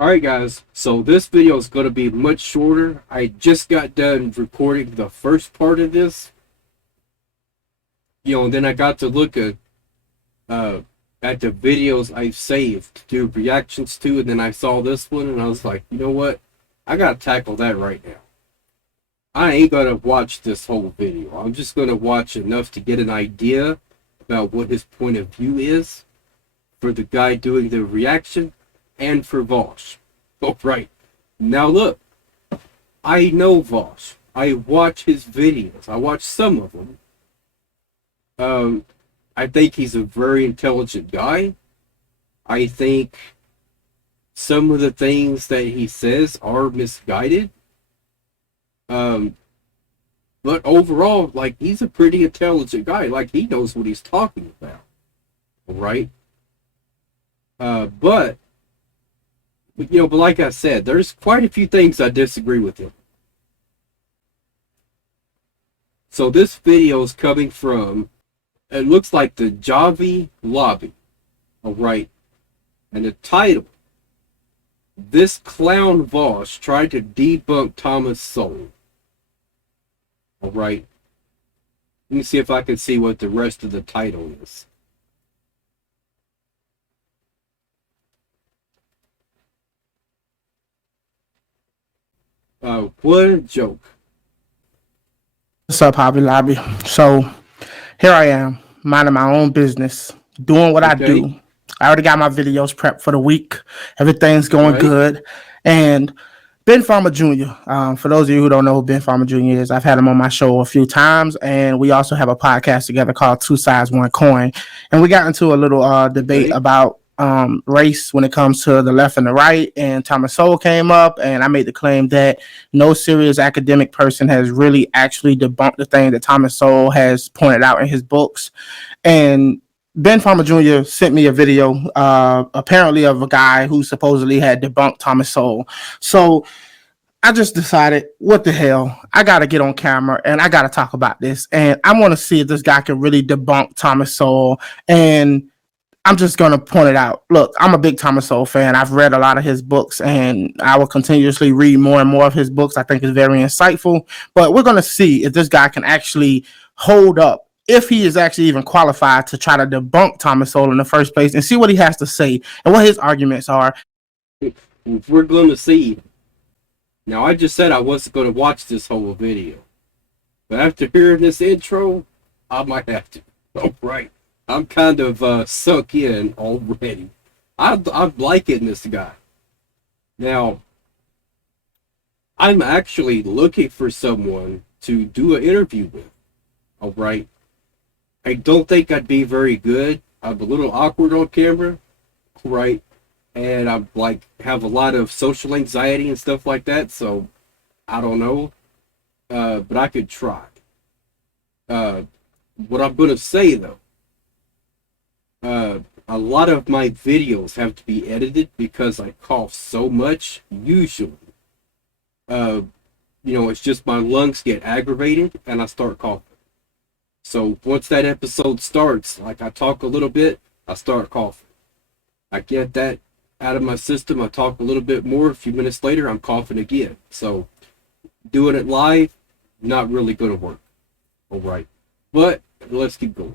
Alright guys, so this video is going to be much shorter. I just got done recording the first part of this. And then I got to look at the videos I've saved to do reactions to, and then I saw this one and I was like, you know what? I gotta tackle that right now. I ain't gonna watch this whole video. I'm just gonna watch enough to get an idea about what his point of view is for the guy doing the reaction and for Vosh. Oh, right. Now look, I know Vosh. I watch his videos. I watch some of them. I think he's a very intelligent guy. I think some of the things that he says are misguided. But overall, like, he's a pretty intelligent guy. Like, he knows what he's talking about. Right? But like I said, there's quite a few things I disagree with him. So this video is coming from, it looks like the Javi Lobby. Alright. And the title, "This Clown Vosh Tried to Debunk Thomas Sowell." Alright. Let me see if I can see what the rest of the title is. What a joke. What's up, Hobby Lobby? So here I am, minding my own business, doing what I do. I already got my videos prepped for the week. Everything's going good. And 𝕝𝕉 Jr., for those of you who don't know who 𝕝𝕉 Jr. is, I've had him on my show a few times, and we also have a podcast together called Two Sides, One Coin. And we got into a little debate about race when it comes to the left and the right, and Thomas Sowell came up, and I made the claim that no serious academic person has really actually debunked the thing that Thomas Sowell has pointed out in his books. And 𝕝𝕉 Jr. sent me a video apparently of a guy who supposedly had debunked Thomas Sowell. So I just decided, what the hell, I gotta get on camera and I gotta talk about this, and I want to see if this guy can really debunk Thomas Sowell. And I'm just going to point it out. Look, I'm a big Thomas Sowell fan. I've read a lot of his books, and I will continuously read more and more of his books. I think it's very insightful. But we're going to see if this guy can actually hold up, if he is actually even qualified to try to debunk Thomas Sowell in the first place, and see what he has to say and what his arguments are. We're going to see. Now, I just said I wasn't going to watch this whole video. But after hearing this intro, I might have to. Oh, right. I'm kind of sunk in already. I'm liking this guy. Now, I'm actually looking for someone to do an interview with. Alright? I don't think I'd be very good. I'm a little awkward on camera. Right? And I'm like, have a lot of social anxiety and stuff like that. So, I don't know. But I could try. What I'm going to say, though, a lot of my videos have to be edited because I cough so much, usually. It's just my lungs get aggravated and I start coughing. So once that episode starts, like I talk a little bit, I start coughing. I get that out of my system, I talk a little bit more, a few minutes later, I'm coughing again. So doing it live, not really going to work. Alright. But let's keep going.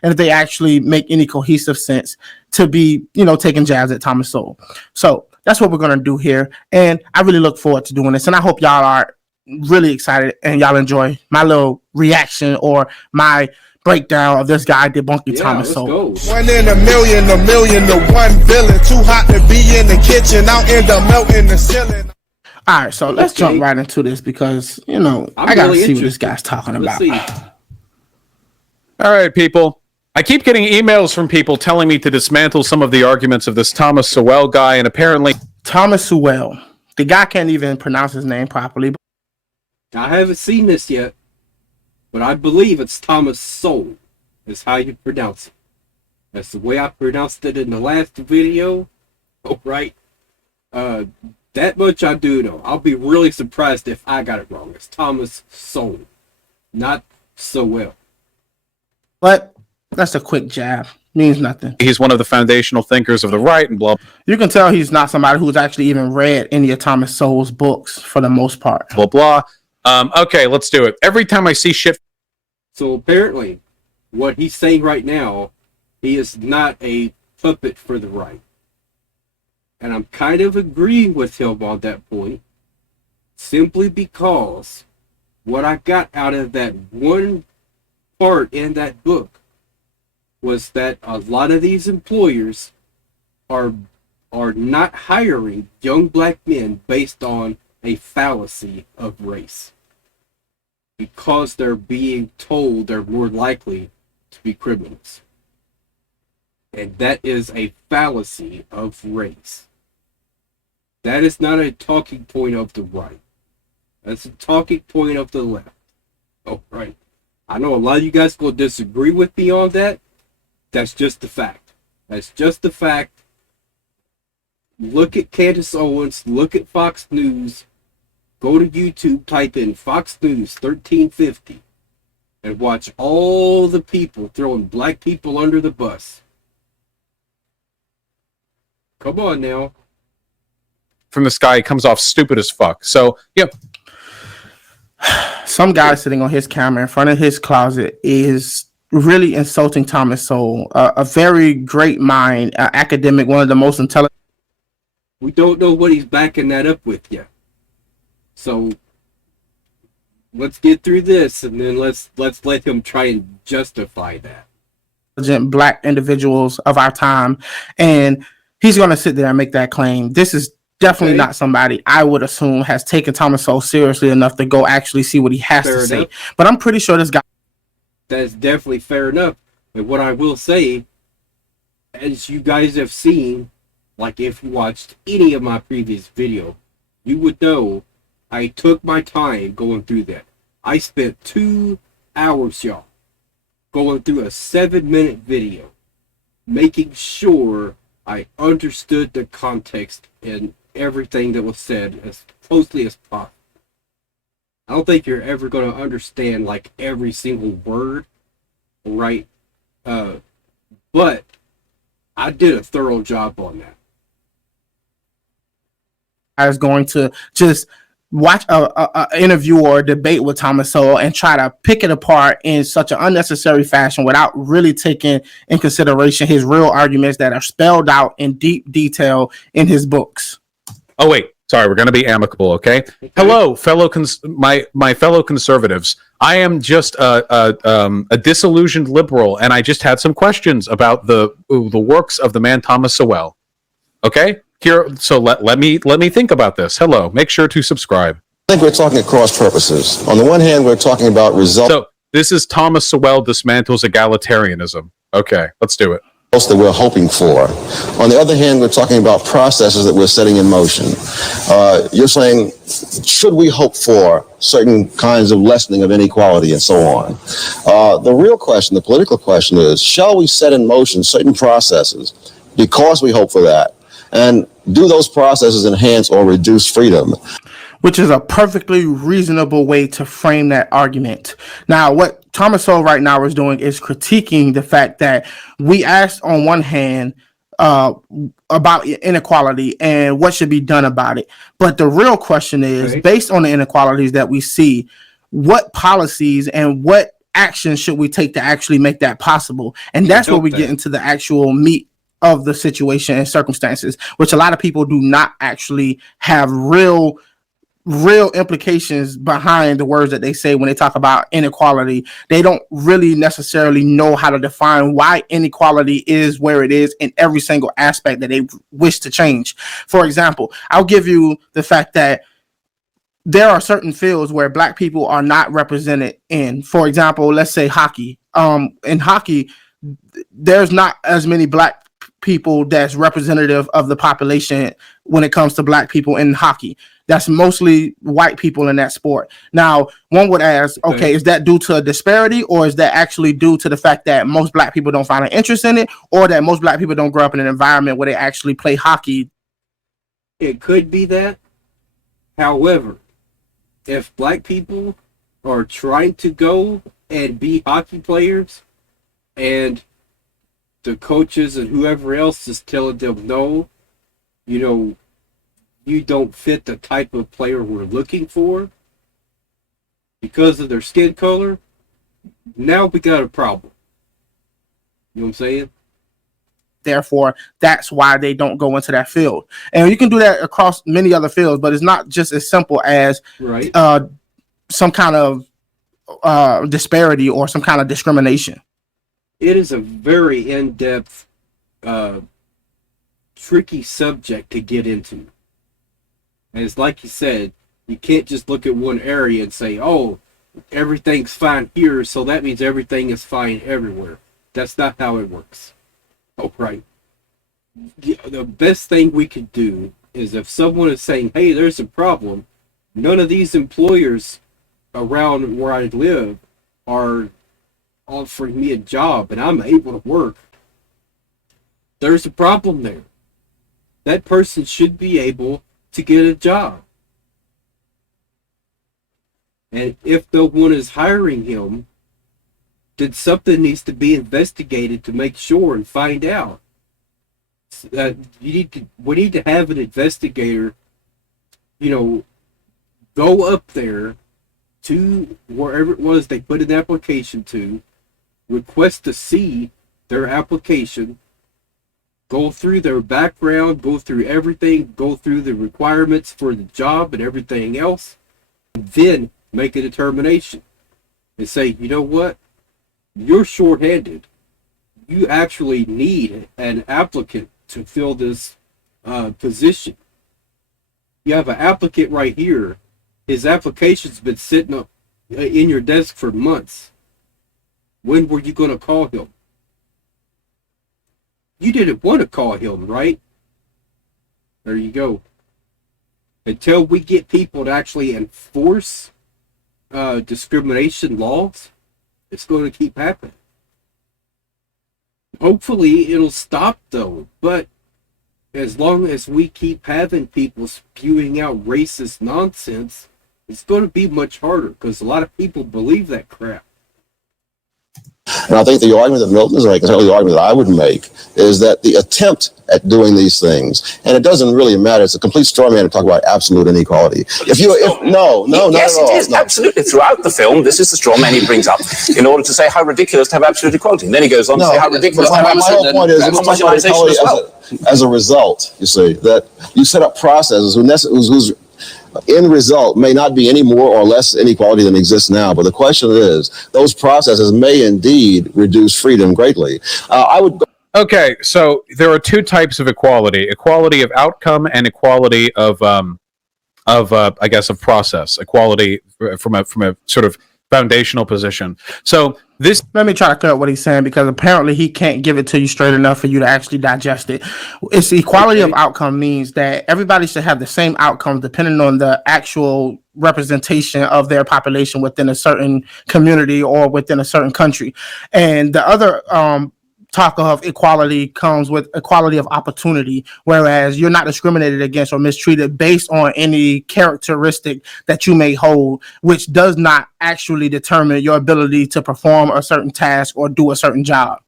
And if they actually make any cohesive sense to be, taking jabs at Thomas Sowell. So that's what we're going to do here. And I really look forward to doing this. And I hope y'all are really excited and y'all enjoy my little reaction or my breakdown of this guy debunking Thomas Sowell. 1 in a million to 1 billion. Too hot to be in the kitchen. I'll end up melting the ceiling. All right, so let's jump right into this because, I got to see what this guy's talking about. All right, people. I keep getting emails from people telling me to dismantle some of the arguments of this Thomas Sowell guy, and apparently Thomas Sowell. The guy can't even pronounce his name properly. I haven't seen this yet, but I believe it's Thomas Sowell is how you pronounce it. That's the way I pronounced it in the last video. Oh, right. That much I do know. I'll be really surprised if I got it wrong. It's Thomas Sowell, not Sowell. But that's a quick jab. Means nothing. He's one of the foundational thinkers of the right and blah. You can tell he's not somebody who's actually even read any of Thomas Sowell's books for the most part. Blah, blah. Okay, let's do it. Every time I see shit. So apparently, what he's saying right now, he is not a puppet for the right. And I'm kind of agreeing with him on that point, simply because what I got out of that one part in that book was that a lot of these employers are not hiring young black men based on a fallacy of race, because they're being told they're more likely to be criminals. And that is a fallacy of race. That is not a talking point of the right. That's a talking point of the left. Oh, right. I know a lot of you guys will disagree with me on that. That's just the fact. That's just the fact. Look at Candace Owens. Look at Fox News. Go to YouTube, type in Fox News 1350, and watch all the people throwing black people under the bus. Come on now. From this guy, he comes off stupid as fuck. So, yeah. Some guy sitting on his camera in front of his closet is really insulting Thomas Sowell, a very great mind, academic, one of the most intelligent. We don't know what he's backing that up with yet. So let's get through this, and then let's let him try and justify that. Black individuals of our time, and he's going to sit there and make that claim. This is definitely not somebody I would assume has taken Thomas Sowell seriously enough to go actually see what he has to say. But I'm pretty sure this guy. That's definitely fair enough. But what I will say, as you guys have seen, like if you watched any of my previous video, you would know I took my time going through that. I spent 2 hours, y'all, going through a 7-minute video, making sure I understood the context and everything that was said as closely as possible. I don't think you're ever going to understand like every single word, right? But I did a thorough job on that. I was going to just watch a interview or a debate with Thomas Sowell and try to pick it apart in such an unnecessary fashion without really taking in consideration his real arguments that are spelled out in deep detail in his books. Oh, wait. Sorry, we're going to be amicable, okay? Hello, fellow my fellow conservatives. I am just a disillusioned liberal, and I just had some questions about the works of the man Thomas Sowell. Okay? Here, so let me think about this. Hello, make sure to subscribe. I think we're talking at cross purposes. On the one hand, we're talking about results. So this is Thomas Sowell dismantles egalitarianism. Okay, let's do it. That we're hoping for. On the other hand, we're talking about processes that we're setting in motion. You're saying, should we hope for certain kinds of lessening of inequality and so on? The real question, the political question is, shall we set in motion certain processes because we hope for that? And do those processes enhance or reduce freedom? Which is a perfectly reasonable way to frame that argument. Now, what Thomas Sowell right now is doing is critiquing the fact that we asked on one hand about inequality and what should be done about it. But the real question is, based on the inequalities that we see, what policies and what actions should we take to actually make that possible? And that's where we get into the actual meat of the situation and circumstances, which a lot of people do not actually have real implications behind the words that they say when they talk about inequality. They don't really necessarily know how to define why inequality is where it is in every single aspect that they wish to change. For example, I'll give you the fact that there are certain fields where black people are not represented in. For example, let's say hockey. In hockey, there's not as many black people that's representative of the population when it comes to black people in hockey. That's mostly white people in that sport. Now, one would ask, okay, is that due to a disparity, or is that actually due to the fact that most black people don't find an interest in it, or that most black people don't grow up in an environment where they actually play hockey? It could be that. However, if black people are trying to go and be hockey players, and the coaches and whoever else is telling them, no, you know, you don't fit the type of player we're looking for because of their skin color, now we got a problem. You know what I'm saying? Therefore, that's why they don't go into that field. And you can do that across many other fields, but it's not just as simple as Right. some kind of disparity or some kind of discrimination. It is a very in-depth, tricky subject to get into. And it's like you said, you can't just look at one area and say, oh, everything's fine here, so that means everything is fine everywhere. That's not how it works. Oh, right. The best thing we could do is if someone is saying, hey, there's a problem, none of these employers around where I live are offering me a job and I'm able to work. There's a problem there. That person should be able to get a job. And if no one is hiring him, then something needs to be investigated to make sure and find out. We need to have an investigator, you know, go up there to wherever it was they put an application to, request to see their application, go through their background, go through everything, go through the requirements for the job and everything else, and then make a determination and say, you know what, you're shorthanded. You actually need an applicant to fill this position. You have an applicant right here. His application's been sitting up in your desk for months. When were you going to call him? You didn't want to call him, right? There you go. Until we get people to actually enforce discrimination laws, it's going to keep happening. Hopefully it'll stop though, but as long as we keep having people spewing out racist nonsense, it's going to be much harder because a lot of people believe that crap. And I think the argument that Milton is making, certainly the argument that I would make, is that the attempt at doing these things, and it doesn't really matter, it's a complete straw man to talk about absolute inequality. Yes, it is, absolutely. Throughout the film, this is the straw man he brings up in order to say how ridiculous to have absolute equality. And then he goes on to say how ridiculous to have absolute homogenization as a result, you see, that you set up processes whose end result may not be any more or less inequality than exists now. But the question is, those processes may indeed reduce freedom greatly. Okay, so there are two types of equality: equality of outcome and equality of I guess of process. Equality from a sort of foundational position. So this, let me try to cut what he's saying because apparently he can't give it to you straight enough for you to actually digest it. It's equality of outcome means that everybody should have the same outcome depending on the actual representation of their population within a certain community or within a certain country. And the other talk of equality comes with equality of opportunity, whereas you're not discriminated against or mistreated based on any characteristic that you may hold, which does not actually determine your ability to perform a certain task or do a certain job.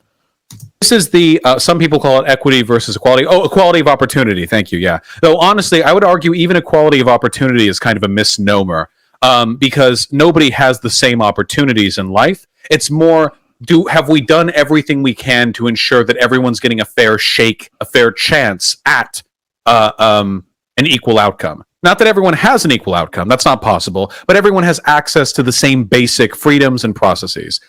This is the some people call it equity versus equality. Oh, equality of opportunity. Thank you. Yeah. Though honestly, I would argue even equality of opportunity is kind of a misnomer because nobody has the same opportunities in life. It's more, have we done everything we can to ensure that everyone's getting a fair shake, a fair chance at an equal outcome? Not that everyone has an equal outcome. That's not possible. But everyone has access to the same basic freedoms and processes.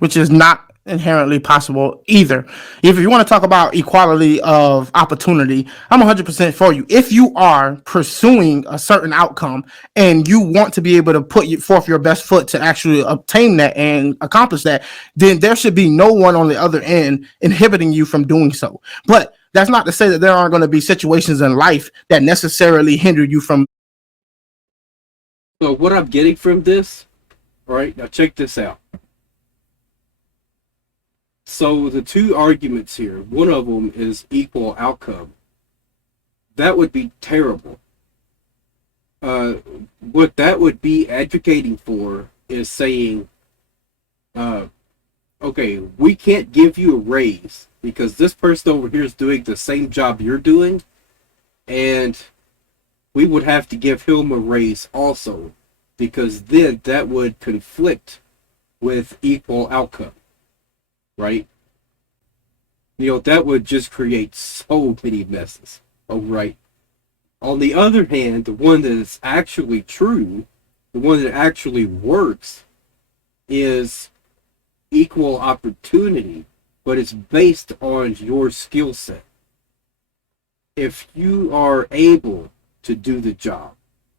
Which is not inherently possible either. If you want to talk about equality of opportunity, I'm 100% for you. If you are pursuing a certain outcome and you want to be able to put forth your best foot to actually obtain that and accomplish that, then there should be no one on the other end inhibiting you from doing so. But that's not to say that there aren't going to be situations in life that necessarily hinder you from. So what I'm getting from this, all right, now check this out. So the two arguments here, one of them is equal outcome. That would be terrible. What that would be advocating for is saying okay, we can't give you a raise because this person over here is doing the same job you're doing, and we would have to give him a raise also, because then that would conflict with equal outcome, right? That would just create so many messes. Oh, right. On the other hand, the one that is actually true, the one that actually works, is equal opportunity, but it's based on your skill set. If you are able to do the job,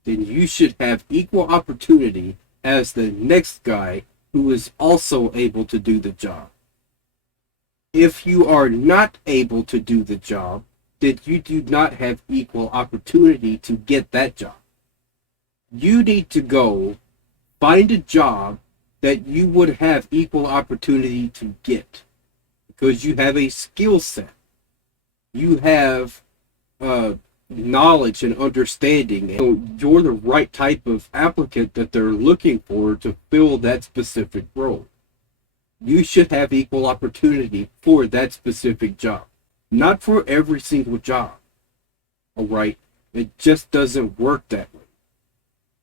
then you should have equal opportunity as the next guy who is also able to do the job. If you are not able to do the job, then you do not have equal opportunity to get that job. You need to go find a job that you would have equal opportunity to get, because you have a skill set. You have knowledge and understanding, and you're the right type of applicant that they're looking for to fill that specific role. You should have equal opportunity for that specific job, not for every single job. All right, it just doesn't work that way.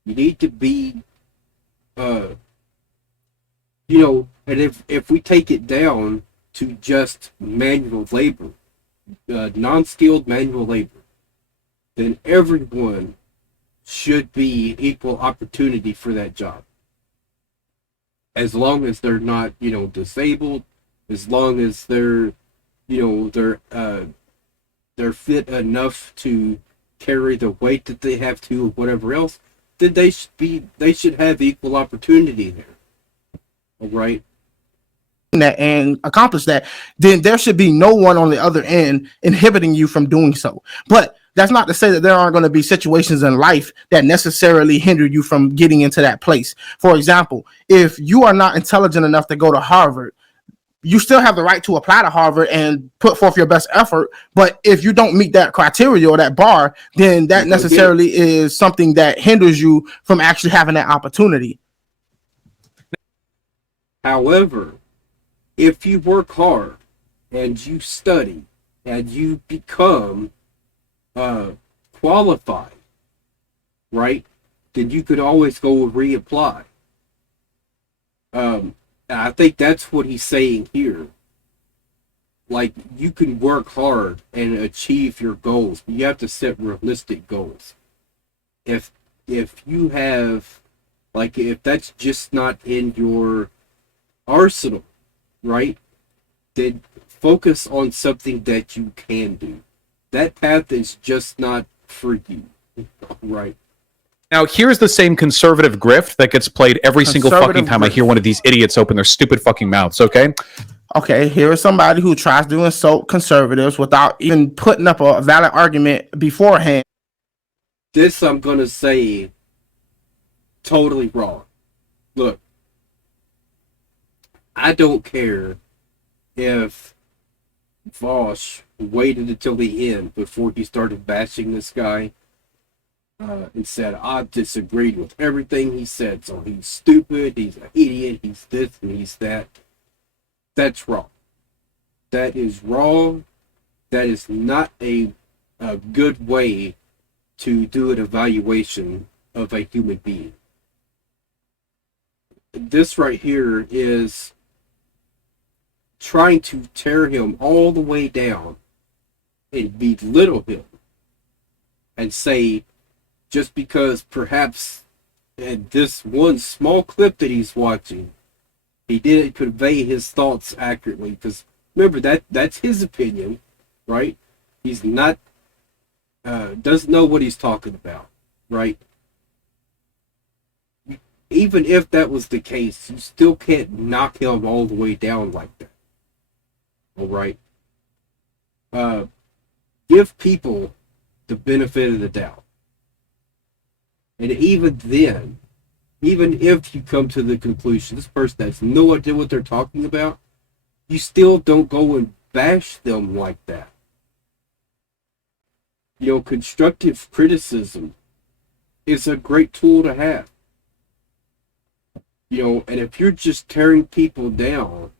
You need to be, and if we take it down to just manual labor, non-skilled manual labor, then everyone should be equal opportunity for that job. As long as they're not, disabled, as long as they're fit enough to carry the weight that they have to, or whatever else, then they should have equal opportunity there. All right. That and accomplish that, then there should be no one on the other end inhibiting you from doing so. But that's not to say that there aren't going to be situations in life that necessarily hinder you from getting into that place. For example, if you are not intelligent enough to go to Harvard, you still have the right to apply to Harvard and put forth your best effort. But if you don't meet that criteria or that bar, then that necessarily is something that hinders you from actually having that opportunity. However, if you work hard and you study and you become qualified, right, then you could always go reapply. I think that's what he's saying here. Like, you can work hard and achieve your goals, but you have to set realistic goals. If you have, if that's just not in your arsenal, right, then focus on something that you can do. That path is just not for you, right? Now, here's the same conservative grift that gets played every single fucking time I hear one of these idiots open their stupid fucking mouths, okay? Okay, here is somebody who tries to insult conservatives without even putting up a valid argument beforehand. This, I'm going to say, totally wrong. Look, I don't care if Vosh waited until the end before he started bashing this guy and said, I disagreed with everything he said, so he's stupid, he's an idiot, he's this and he's that. That's wrong. That is wrong. That is not a good way to do an evaluation of a human being. This right here is trying to tear him all the way down and belittle him and say, just because perhaps in this one small clip that he's watching, he didn't convey his thoughts accurately, because remember, that's his opinion, right? He's not, doesn't know what he's talking about, right? Even if that was the case, you still can't knock him all the way down like that. All right? Give people the benefit of the doubt. And even then, even if you come to the conclusion this person has no idea what they're talking about, you still don't go and bash them like that. Constructive criticism is a great tool to have. And if you're just tearing people down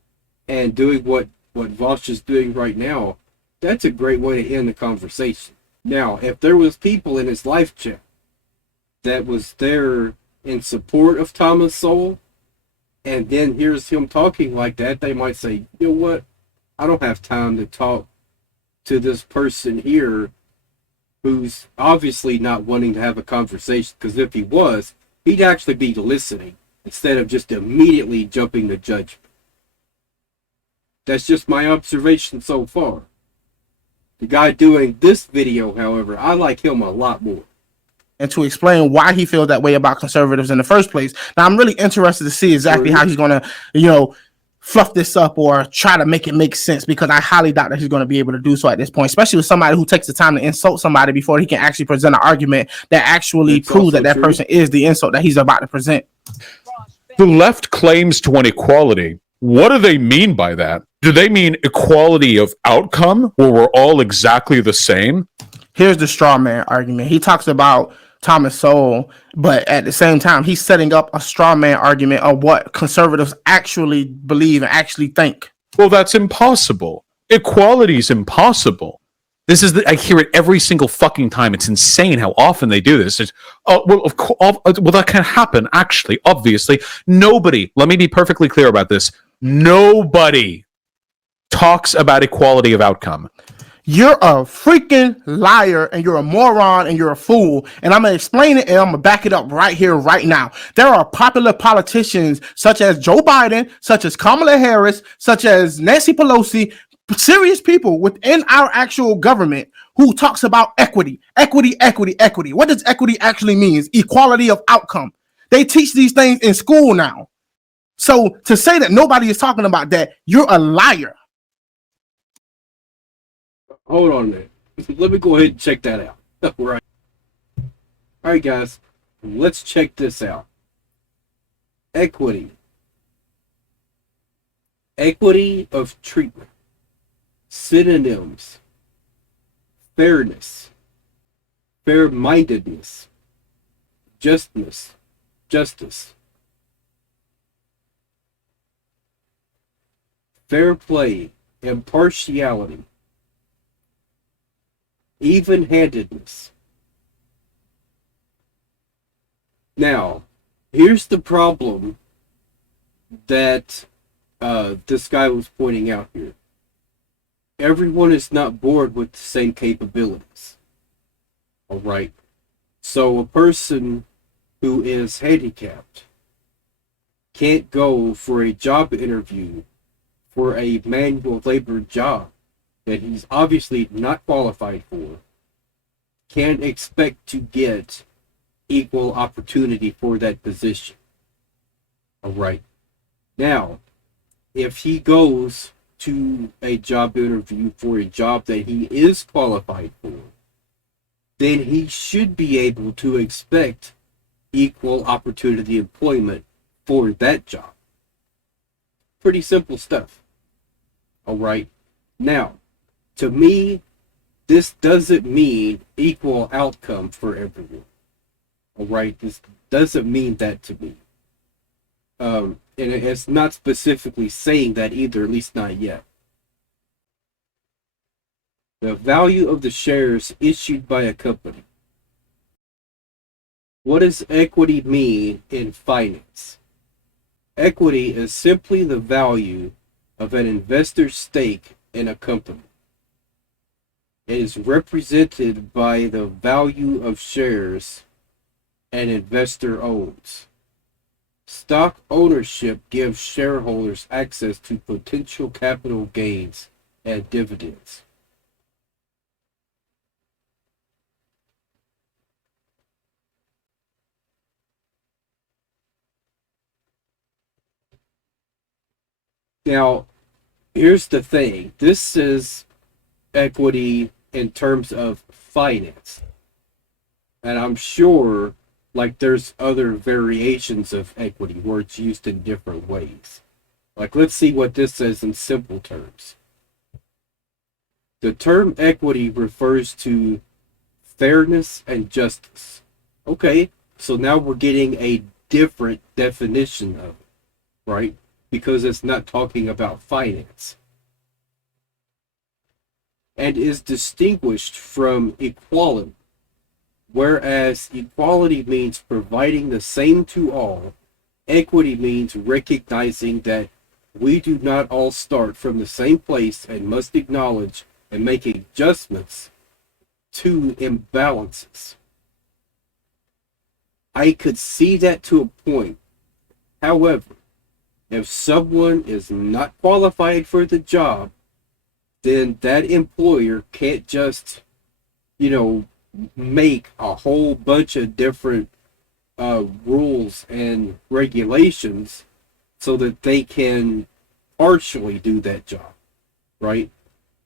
and doing what Vosh is doing right now, that's a great way to end the conversation. Now, if there was people in his life chat that was there in support of Thomas Sowell, and then here's him talking like that, they might say, you know what, I don't have time to talk to this person here who's obviously not wanting to have a conversation, because if he was, he'd actually be listening instead of just immediately jumping to judgment. That's just my observation so far. The guy doing this video, however, I like him a lot more. And to explain why he feels that way about conservatives in the first place. Now, I'm really interested to see exactly how he's going to, fluff this up or try to make it make sense, because I highly doubt that he's going to be able to do so at this point, especially with somebody who takes the time to insult somebody before he can actually present an argument that actually proves that that person is the insult that he's about to present. The left claims to want equality. What do they mean by that? Do they mean equality of outcome, where we're all exactly the same? Here's the straw man argument. He talks about Thomas Sowell, but at the same time, he's setting up a straw man argument of what conservatives actually believe and actually think. Well, that's impossible. Equality is impossible. I hear it every single fucking time. It's insane how often they do this. That can happen, actually, obviously. Nobody, let me be perfectly clear about this, nobody talks about equality of outcome. You're a freaking liar, and you're a moron, and you're a fool. And I'm going to explain it, and I'm going to back it up right here, right now. There are popular politicians such as Joe Biden, such as Kamala Harris, such as Nancy Pelosi, serious people within our actual government who talks about equity. Equity. What does equity actually mean? It's equality of outcome. They teach these things in school now. So to say that nobody is talking about that, you're a liar. Hold on a minute. Let me go ahead and check that out. All right, guys. Let's check this out. Equity. Equity of treatment. Synonyms. Fairness. Fair-mindedness. Justness. Justice. Fair play. Impartiality. Even-handedness. Now, here's the problem that this guy was pointing out here. Everyone is not born with the same capabilities. All right. So a person who is handicapped can't go for a job interview for a manual labor job that he's obviously not qualified for, can't expect to get equal opportunity for that position. All right. Now, if he goes to a job interview for a job that he is qualified for, then he should be able to expect equal opportunity employment for that job. Pretty simple stuff. All right. Now, to me, this doesn't mean equal outcome for everyone. All right, this doesn't mean that to me. And it's not specifically saying that either, at least not yet. The value of the shares issued by a company. What does equity mean in finance? Equity is simply the value of an investor's stake in a company. It is represented by the value of shares an investor owns. Stock ownership gives shareholders access to potential capital gains and dividends. Now, here's the thing. This is equity in terms of finance. And I'm sure there's other variations of equity where it's used in different ways. Let's see what this says in simple terms. The term equity refers to fairness and justice. Okay, so now we're getting a different definition of it, right? because it's not talking about finance, and is distinguished from equality. Whereas equality means providing the same to all, equity means recognizing that we do not all start from the same place and must acknowledge and make adjustments to imbalances. I could see that to a point. However, if someone is not qualified for the job, then that employer can't just, make a whole bunch of different rules and regulations so that they can partially do that job, right?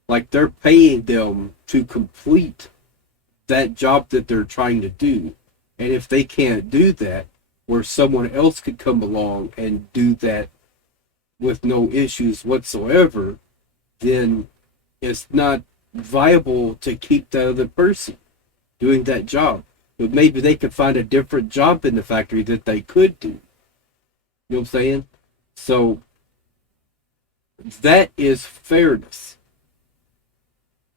Like they're paying them to complete that job that they're trying to do. And if they can't do that, where someone else could come along and do that with no issues whatsoever, then it's not viable to keep the other person doing that job. But maybe they could find a different job in the factory that they could do. You know what I'm saying? So that is fairness.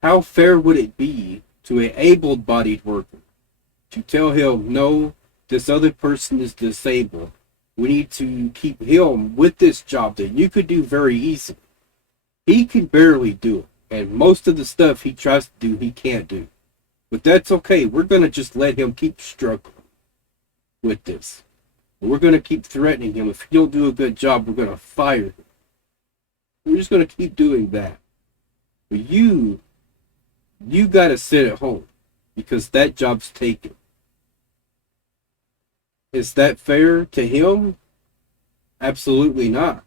How fair would it be to an able-bodied worker to tell him, no, this other person is disabled. We need to keep him with this job that you could do very easily. He can barely do it. And most of the stuff he tries to do, he can't do. But that's okay. We're going to just let him keep struggling with this. We're going to keep threatening him. If he don't do a good job, we're going to fire him. We're just going to keep doing that. But you got to sit at home because that job's taken. Is that fair to him? Absolutely not.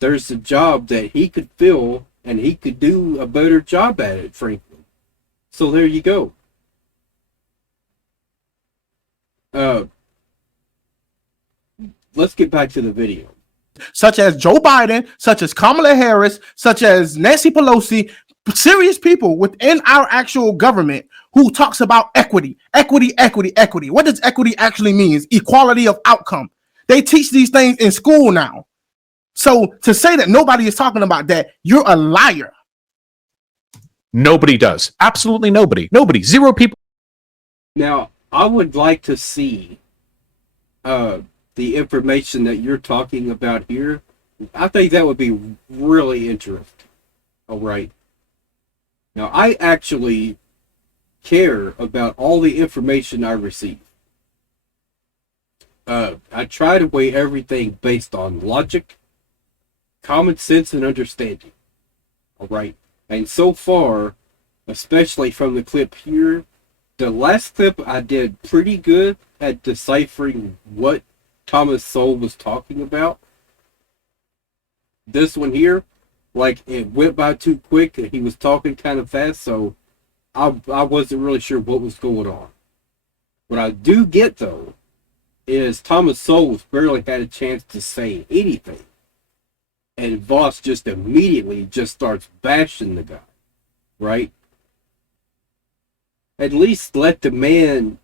There's a job that he could fill and he could do a better job at it, frankly. So there you go. Let's get back to the video. Such as Joe Biden, such as Kamala Harris, such as Nancy Pelosi, serious people within our actual government who talks about equity. What does equity actually mean? Equality of outcome. They teach these things in school now. So to say that nobody is talking about that, you're a liar. Nobody does. Absolutely nobody. Nobody. Zero people. Now, I would like to see the information that you're talking about here. I think that would be really interesting. All right. Now, I actually care about all the information I receive. I try to weigh everything based on logic, common sense, and understanding. All right. And so far, especially from the clip here, the last clip I did pretty good at deciphering what Thomas Sowell was talking about. This one here, like it went by too quick and he was talking kind of fast, so I wasn't really sure what was going on. What I do get though is Thomas Sowell barely had a chance to say anything. And Voss just immediately just starts bashing the guy, right? At least let the man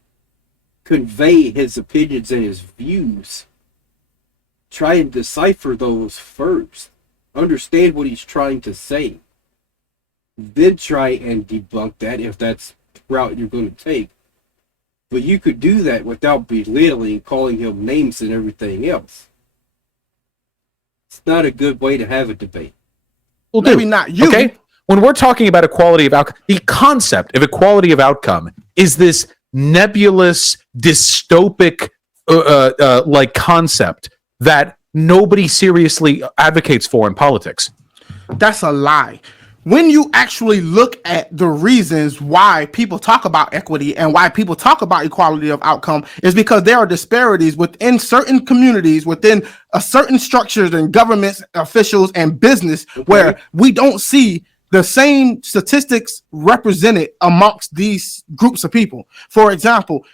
convey his opinions and his views. Try and decipher those first. Understand what he's trying to say. Then try and debunk that if that's the route you're going to take. But you could do that without belittling, calling him names and everything else. It's not a good way to have a debate. Well, maybe not you. Okay. When we're talking about equality of outcome, the concept of equality of outcome is this nebulous, dystopic, like concept that nobody seriously advocates for in politics. That's a lie. When you actually look at the reasons why people talk about equity and why people talk about equality of outcome is because there are disparities within certain communities, within a certain structures and governments, officials, and business where we don't see the same statistics represented amongst these groups of people. For example,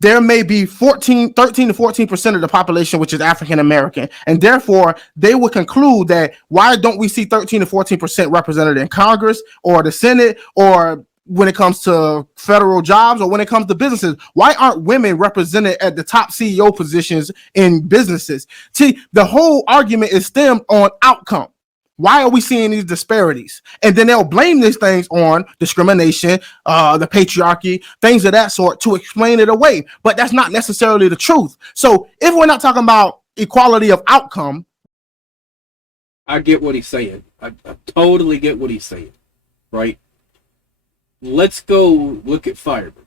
there may be 13 to 14% of the population, which is African American. And therefore, they would conclude that why don't we see 13 to 14% represented in Congress or the Senate or when it comes to federal jobs or when it comes to businesses? Why aren't women represented at the top CEO positions in businesses? See, the whole argument is stemmed on outcome. Why are we seeing these disparities? And then they'll blame these things on discrimination, the patriarchy, things of that sort to explain it away. But that's not necessarily the truth. So if we're not talking about equality of outcome. I get what he's saying. I totally get what he's saying, right? Let's go look at firemen.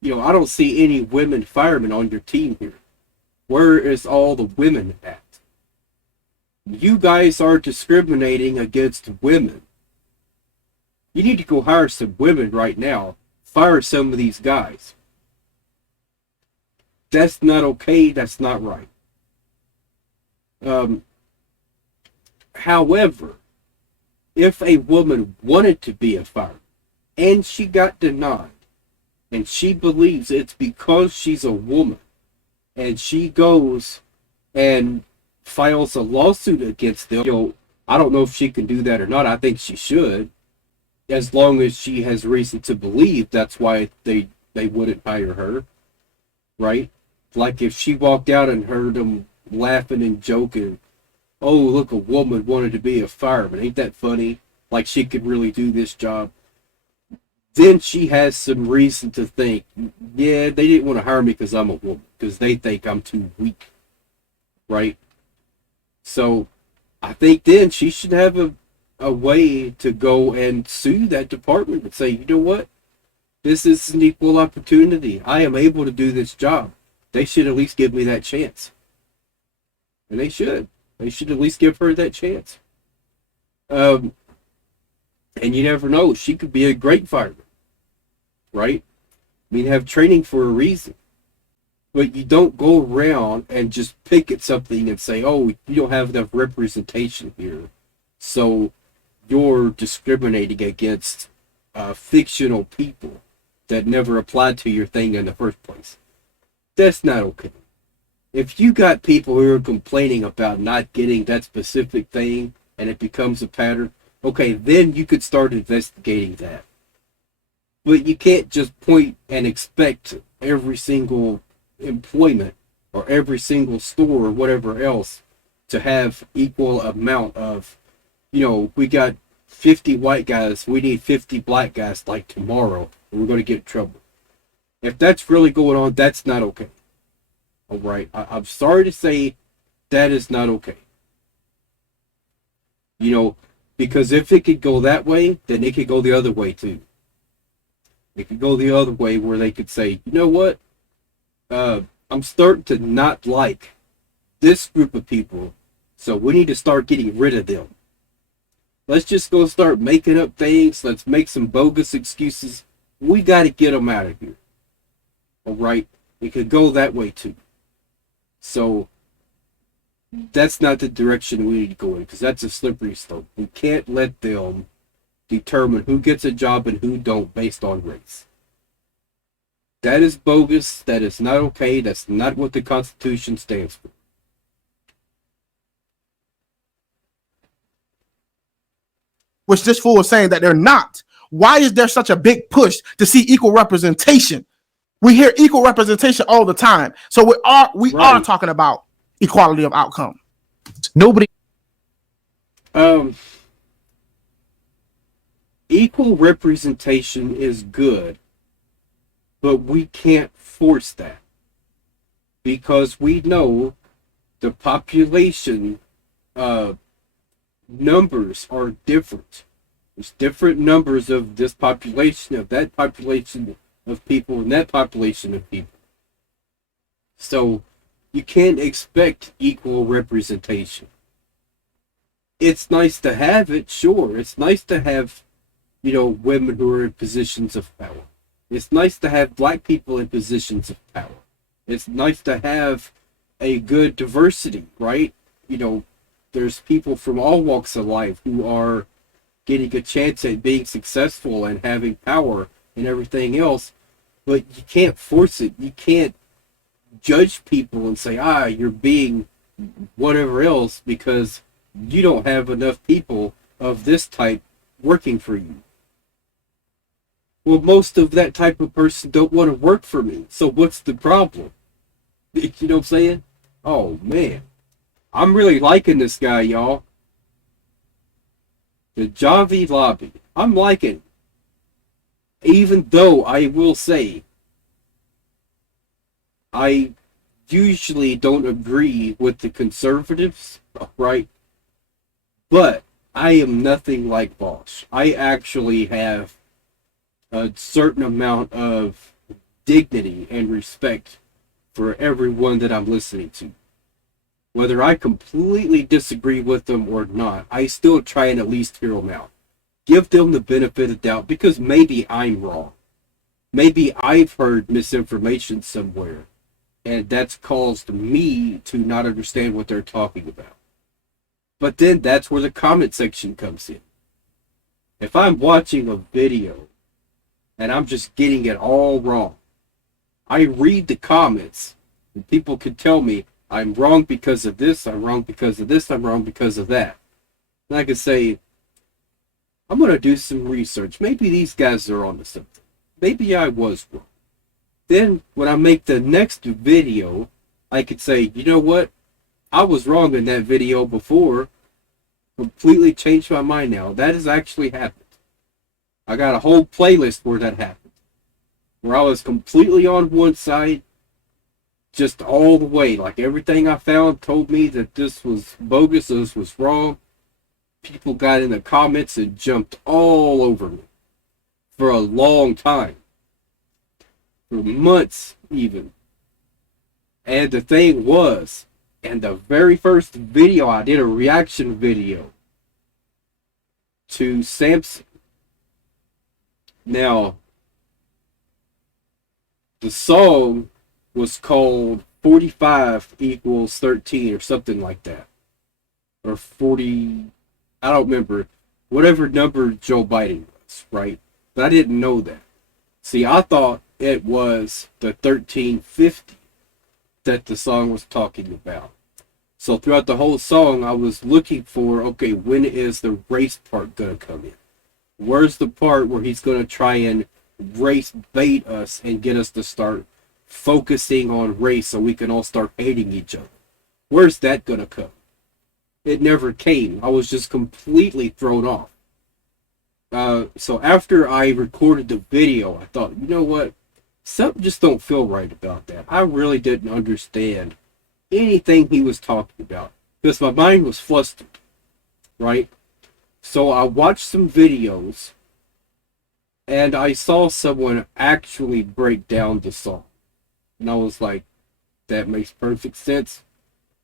You know, I don't see any women firemen on your team here. Where is all the women at? You guys are discriminating against women. You need to go hire some women right now. Fire some of these guys. That's not okay. That's not right. However, if a woman wanted to be a fireman and she got denied, and she believes it's because she's a woman, and she goes and files a lawsuit against them, you know, I don't know if she can do that or not. I think she should, as long as she has reason to believe that's why they wouldn't hire her, right? Like if she walked out and heard them laughing and joking, oh, look, a woman wanted to be a fireman, ain't that funny? Like she could really do this job. Then she has some reason to think, yeah, they didn't want to hire me because I'm a woman, because they think I'm too weak, right? So I think then she should have a way to go and sue that department and say, you know what? This is an equal opportunity. I am able to do this job. They should at least give me that chance. And they should. They should at least give her that chance. And you never know. She could be a great fireman. Right? I mean, have training for a reason. But you don't go around and just pick at something and say, oh, you don't have enough representation here, so you're discriminating against fictional people that never applied to your thing in the first place. That's not okay. If you got people who are complaining about not getting that specific thing and it becomes a pattern, okay, then you could start investigating that. But you can't just point and expect every single employment or every single store or whatever else to have equal amount of, you know, we got 50 white guys, we need 50 black guys like tomorrow, and we're going to get in trouble. If that's really going on, that's not okay. All right, I'm sorry to say that is not okay. You know, because if it could go that way, then it could go the other way too. It could go the other way where they could say, you know what? I'm starting to not like this group of people, so we need to start getting rid of them. Let's just go start making up things. Let's make some bogus excuses. We got to get them out of here. All right? It could go that way too. So that's not the direction we need to go in, because that's a slippery slope. We can't let them determine who gets a job and who don't based on race. That is bogus. That is not okay. That's not what the Constitution stands for. Which this fool is saying that they're not. Why is there such a big push to see equal representation? We hear equal representation all the time. So we are talking about equality of outcome. Nobody. Equal representation is good, but we can't force that, because we know the population numbers are different. There's different numbers of this population, of that population of people, and that population of people. So you can't expect equal representation. It's nice to have it, sure. It's nice to have, you know, women who are in positions of power. It's nice to have black people in positions of power. It's nice to have a good diversity, right? You know, there's people from all walks of life who are getting a chance at being successful and having power and everything else, but you can't force it. You can't judge people and say, you're being whatever else because you don't have enough people of this type working for you. Well, most of that type of person don't want to work for me. So what's the problem? You know what I'm saying? Oh, man. I'm really liking this guy, y'all. The Javi Lobby. I'm liking it. Even though I will say, I usually don't agree with the conservatives, right? But I am nothing like Bosch. I actually have a certain amount of dignity and respect for everyone that I'm listening to. Whether I completely disagree with them or not, I still try and at least hear them out. Give them the benefit of the doubt, because maybe I'm wrong. Maybe I've heard misinformation somewhere, and that's caused me to not understand what they're talking about. But then that's where the comment section comes in. If I'm watching a video and I'm just getting it all wrong, I read the comments, and people can tell me I'm wrong because of this, I'm wrong because of this, I'm wrong because of that. And I can say, I'm going to do some research. Maybe these guys are onto something. Maybe I was wrong. Then when I make the next video, I could say, you know what? I was wrong in that video before. Completely changed my mind now. That has actually happened. I got a whole playlist where that happened. Where I was completely on one side, just all the way. Like everything I found told me that this was bogus, this was wrong. People got in the comments and jumped all over me. For a long time. For months even. And the thing was, and the very first video, I did a reaction video to Samson. Now, the song was called 45 equals 13 or something like that. Or 40, I don't remember. Whatever number Joe Biden was, right? But I didn't know that. See, I thought it was the 1350 that the song was talking about. So throughout the whole song, I was looking for, okay, when is the race part going to come in? Where's the part where he's going to try and race bait us and get us to start focusing on race so we can all start hating each other? Where's that going to come? It never came. I was just completely thrown off. So after I recorded the video, I thought, you know what? Something just don't feel right about that. I really didn't understand anything he was talking about because my mind was flustered, right? So I watched some videos and I saw someone actually break down the song. And I was like, that makes perfect sense.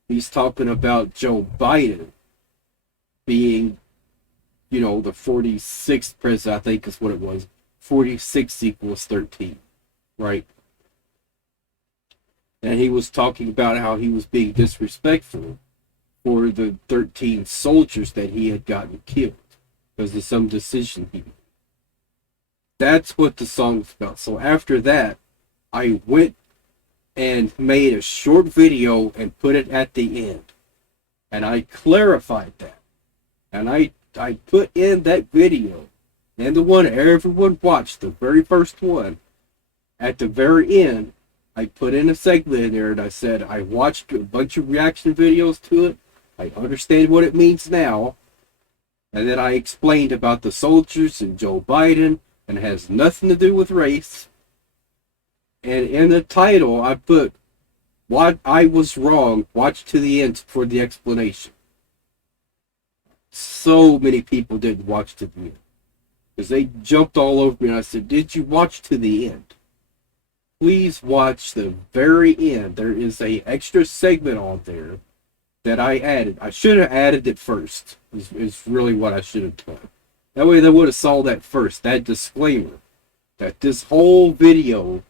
He's talking about Joe Biden being, you know, the 46th president, I think is what it was. 46 equals 13, right? And he was talking about how he was being disrespectful for the 13 soldiers that he had gotten killed because of some decision he made. That's what the song's about. So after that, I went and made a short video and put it at the end. And I clarified that. And I put in that video, and the one everyone watched, the very first one, at the very end, I put in a segment in there and I said, I watched a bunch of reaction videos to it. I understand what it means now. And then I explained about the soldiers and Joe Biden, and it has nothing to do with race. And in the title, I put, what I was wrong, watch to the end for the explanation. So many people didn't watch to the end. Because they jumped all over me and I said, did you watch to the end? Please watch the very end. There is a extra segment on there that I added. I should have added it first. Is really what I should have done. That way they would have saw that first. That disclaimer. That this whole video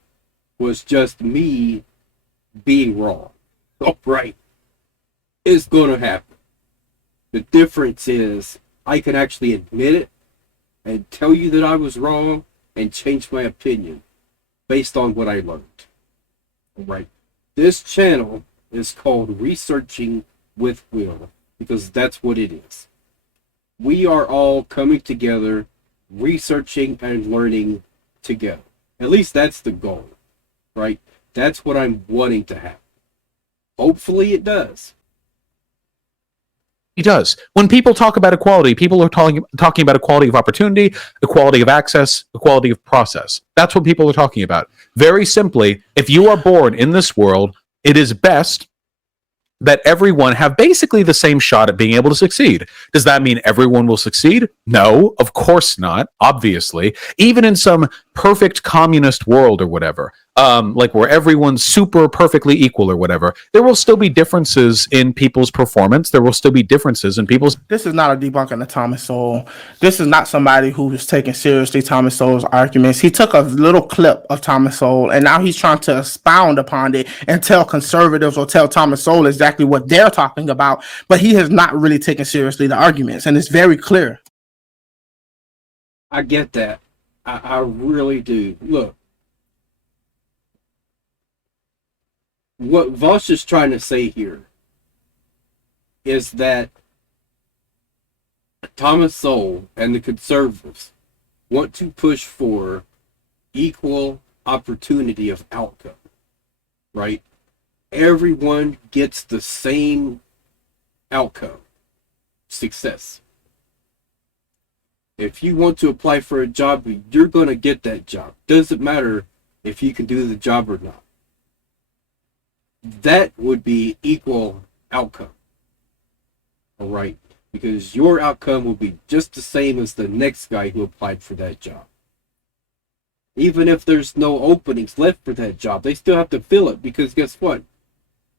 was just me being wrong. Oh, right. It's going to happen. The difference is I can actually admit it and tell you that I was wrong and change my opinion based on what I learned. Right. This channel is called Researching with Will because that's what it is. We are all coming together, researching and learning to go. At least that's the goal, right? That's what I'm wanting to happen. Hopefully it does. He does. When people talk about equality, people are talking about equality of opportunity, equality of access, equality of process. That's what people are talking about. Very simply, if you are born in this world, it is best that everyone have basically the same shot at being able to succeed. Does that mean everyone will succeed? No, of course not, obviously. Even in some perfect communist world or whatever, like where everyone's super perfectly equal or whatever, there will still be differences in people's performance. There will still be differences in people's... This is not a debunking of Thomas Sowell. This is not somebody who is taking seriously Thomas Sowell's arguments. He took a little clip of Thomas Sowell, and now he's trying to expound upon it and tell conservatives or tell Thomas Sowell exactly what they're talking about, but he has not really taken seriously the arguments, and it's very clear. I get that. I really do. Look, what Voss is trying to say here is that Thomas Sowell and the conservatives want to push for equal opportunity of outcome, right? Everyone gets the same outcome, success. If you want to apply for a job, you're going to get that job. Doesn't matter if you can do the job or not. That would be equal outcome. All right? Because your outcome will be just the same as the next guy who applied for that job. Even if there's no openings left for that job, they still have to fill it, because guess what?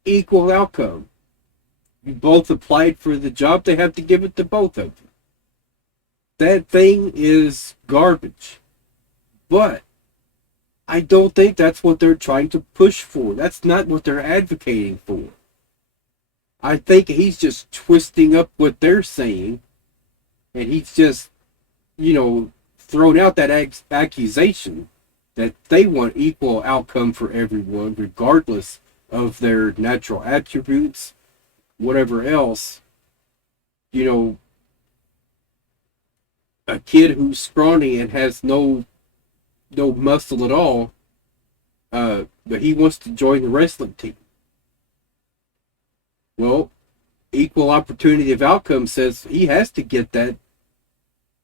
Equal outcome. You both applied for the job, they have to give it to both of you. That thing is garbage. But I don't think that's what they're trying to push for. That's not what they're advocating for. I think he's just twisting up what they're saying, and he's just, thrown out that accusation that they want equal outcome for everyone, regardless of their natural attributes, whatever else. A kid who's scrawny and has no muscle at all, but he wants to join the wrestling team. Well, equal opportunity of outcome says he has to get that.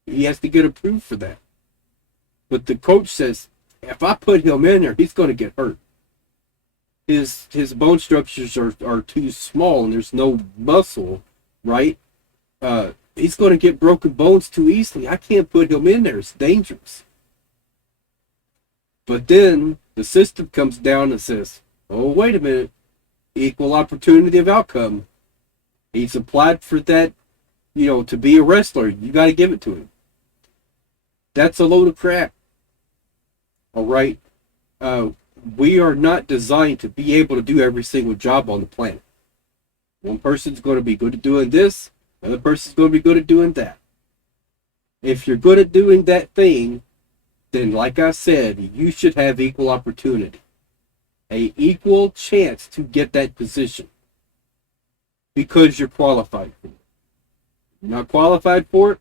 He has to get approved for that. But the coach says, if I put him in there, he's going to get hurt. His bone structures are too small and there's no muscle, right? He's going to get broken bones too easily. I can't put him in there. It's dangerous. But then the system comes down and says, oh, wait a minute. Equal opportunity of outcome. He's applied for that, to be a wrestler. You got to give it to him. That's a load of crap. All right? We are not designed to be able to do every single job on the planet. One person's going to be good at doing this. Another person's going to be good at doing that. If you're good at doing that thing, then like I said, you should have equal opportunity. An equal chance to get that position. Because you're qualified for it. You're not qualified for it?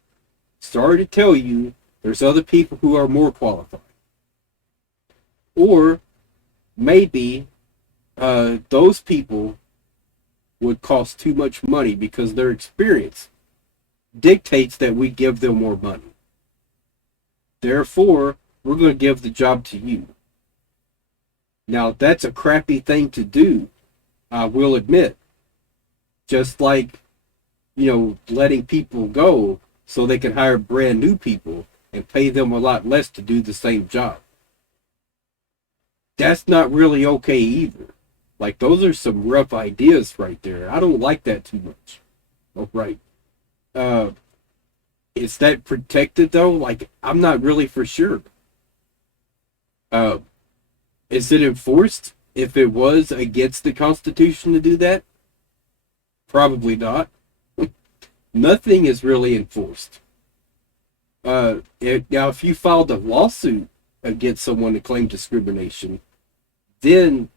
Sorry to tell you, there's other people who are more qualified. Or maybe those people would cost too much money because their experience dictates that we give them more money. Therefore, we're going to give the job to you. Now, that's a crappy thing to do, I will admit. Just like, letting people go so they can hire brand new people and pay them a lot less to do the same job. That's not really okay either. Like, those are some rough ideas right there. I don't like that too much. All right. Is that protected, though? Like, I'm not really for sure. Is it enforced? If it was against the Constitution to do that? Probably not. Nothing is really enforced. Now, if you filed a lawsuit against someone to claim discrimination, then,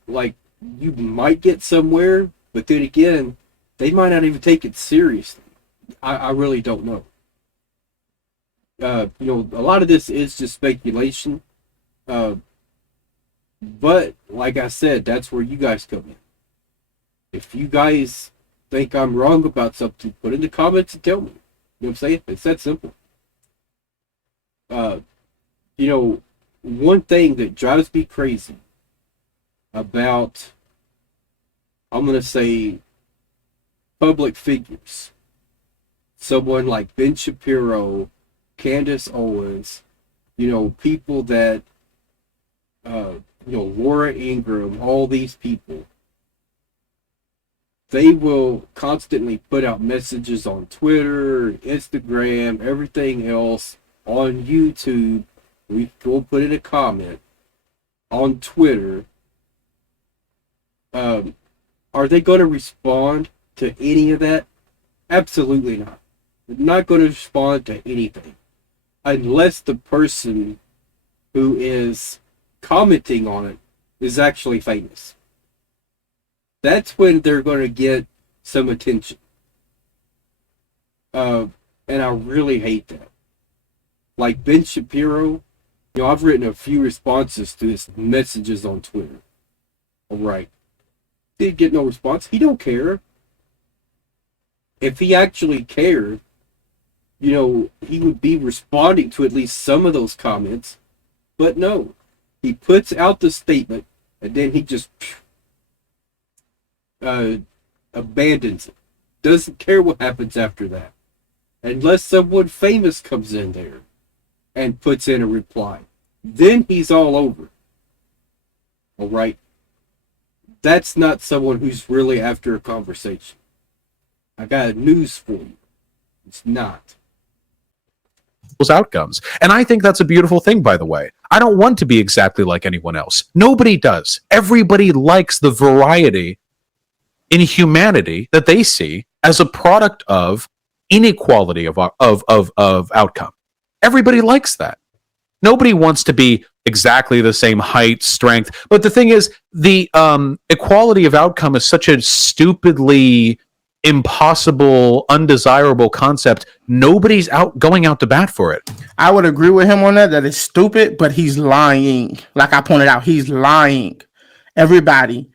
you might get somewhere, but then again, they might not even take it seriously. I really don't know. A lot of this is just speculation. But like I said, that's where you guys come in. If you guys think I'm wrong about something, put in the comments and tell me. You know what I'm saying? It's that simple. You know, one thing that drives me crazy about, I'm going to say, public figures, someone like Ben Shapiro, Candace Owens, you know, people that, you know, Laura Ingraham, all these people, they will constantly put out messages on Twitter, Instagram, everything else, on YouTube. We go put in a comment on Twitter. Are they going to respond to any of that? Absolutely not. They're not going to respond to anything unless the person who is commenting on it is actually famous. That's when they're going to get some attention. And I really hate that. Like Ben Shapiro, you know, I've written a few responses to his messages on Twitter. All right. Didn't get no response. He don't care. If he actually cared, you know, he would be responding to at least some of those comments. But no. He puts out the statement and then he just abandons it. Doesn't care what happens after that. Unless someone famous comes in there and puts in a reply. Then he's all over. All right? That's not someone who's really after a conversation. I got news for you. It's not. Those outcomes. And I think that's a beautiful thing, by the way. I don't want to be exactly like anyone else. Nobody does. Everybody likes the variety in humanity that they see as a product of inequality of outcome. Everybody likes that. Nobody wants to be exactly the same height, strength. But the thing is, the equality of outcome is such a stupidly impossible, undesirable concept. Nobody's going out to bat for it. I would agree with him on that. That is stupid, but he's lying. Like I pointed out, he's lying. Everybody,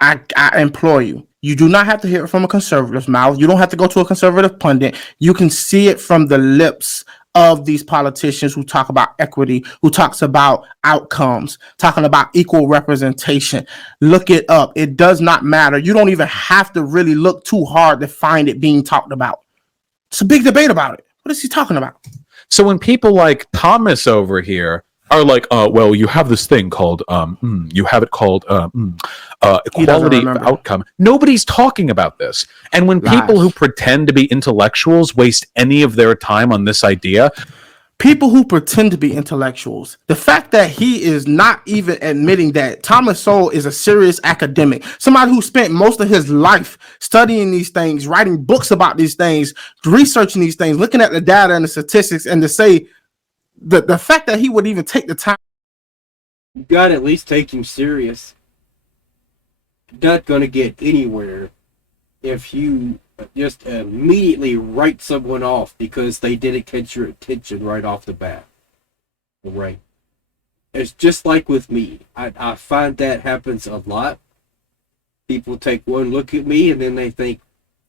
I implore you. You do not have to hear it from a conservative's mouth. You don't have to go to a conservative pundit. You can see it from the lips of these politicians who talk about equity, who talks about outcomes, talking about equal representation. Look it up. It does not matter. You don't even have to really look too hard to find it being talked about. It's a big debate about it. What is he talking about? So when people like Thomas over here are like, well, you have this thing called, you have it called equality of outcome. Nobody's talking about this. And when people who pretend to be intellectuals waste any of their time on this idea, people who pretend to be intellectuals, the fact that he is not even admitting that Thomas Sowell is a serious academic, somebody who spent most of his life studying these things, writing books about these things, researching these things, looking at the data and the statistics, and to say the fact that he would even take the time. You got to at least take him serious. You're not going to get anywhere if you just immediately write someone off because they didn't catch your attention right off the bat. Right? It's just like with me. I find that happens a lot. People take one look at me and then they think,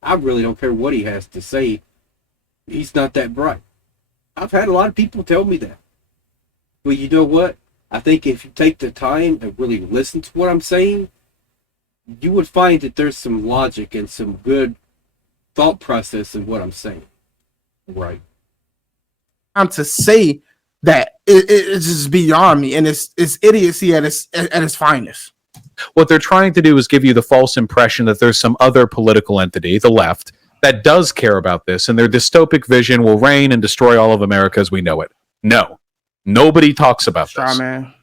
I really don't care what he has to say. He's not that bright. I've had a lot of people tell me that. But you know what? I think if you take the time and really listen to what I'm saying, you would find that there's some logic and some good thought process in what I'm saying. Right. I'm to say that it's just beyond me, and it's idiocy at its finest. What they're trying to do is give you the false impression that there's some other political entity, the left, that does care about this, and their dystopic vision will reign and destroy all of America as we know it. No. Nobody talks about this. Man.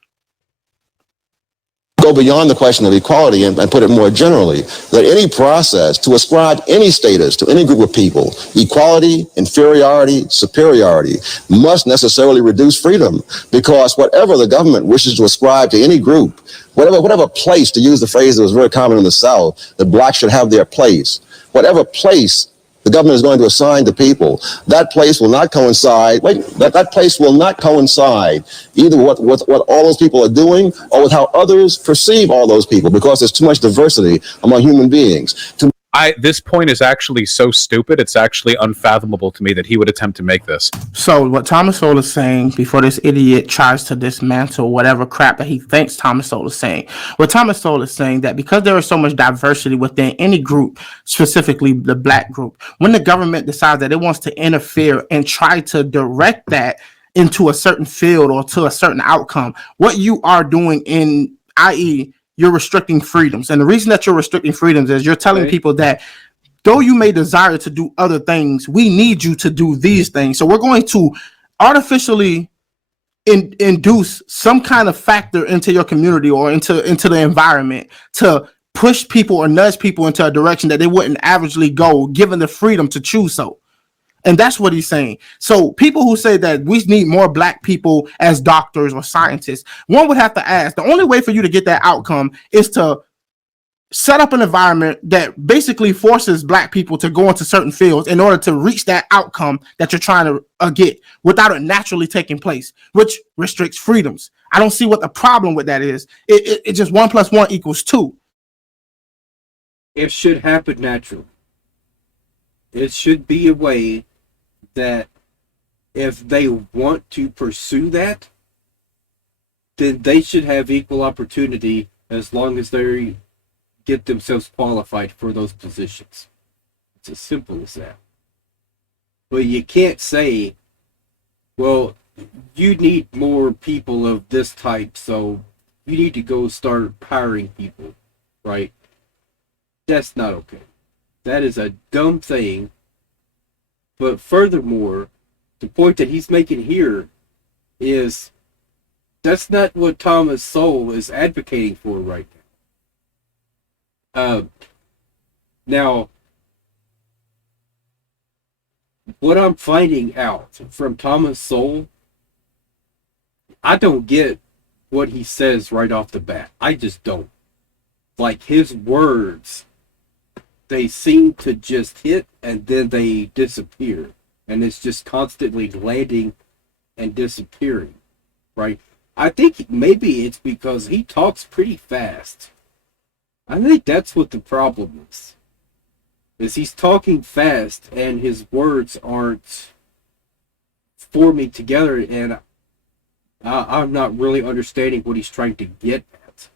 Go beyond the question of equality and put it more generally, that any process to ascribe any status to any group of people, equality, inferiority, superiority, must necessarily reduce freedom, because whatever the government wishes to ascribe to any group, whatever place, to use the phrase that was very common in the South, that blacks should have their place, whatever place the government is going to assign to people, that place will not coincide. That place will not coincide either with what all those people are doing or with how others perceive all those people, because there's too much diversity among human beings. This point is actually so stupid. It's actually unfathomable to me that he would attempt to make this. So what Thomas Sowell is saying, before this idiot tries to dismantle whatever crap that he thinks Thomas Sowell is saying, what Thomas Sowell is saying, that because there is so much diversity within any group, specifically the black group, when the government decides that it wants to interfere and try to direct that into a certain field or to a certain outcome, what you are doing in, i.e., you're restricting freedoms. And the reason that you're restricting freedoms is you're telling people that though you may desire to do other things, we need you to do these things. So we're going to artificially induce some kind of factor into your community or into the environment to push people or nudge people into a direction that they wouldn't averagely go, given the freedom to choose so. And that's what he's saying. So people who say that we need more black people as doctors or scientists, one would have to ask, the only way for you to get that outcome is to set up an environment that basically forces black people to go into certain fields in order to reach that outcome that you're trying to get without it naturally taking place, which restricts freedoms. I don't see what the problem with that is. It just 1 + 1 = 2. It should happen naturally. It should be a way that if they want to pursue that, then they should have equal opportunity as long as they get themselves qualified for those positions. It's as simple as that. But you can't say, well, you need more people of this type, so you need to go start hiring people, right? That's not okay. That is a dumb thing. But furthermore, the point that he's making here is that's not what Thomas Sowell is advocating for right now. Now, what I'm finding out from Thomas Sowell, I don't get what he says right off the bat. I just don't. Like, his words, they seem to just hit and then they disappear. And it's just constantly landing and disappearing, right? I think maybe it's because he talks pretty fast. I think that's what the problem is he's talking fast and his words aren't forming together, and I'm not really understanding what he's trying to get at.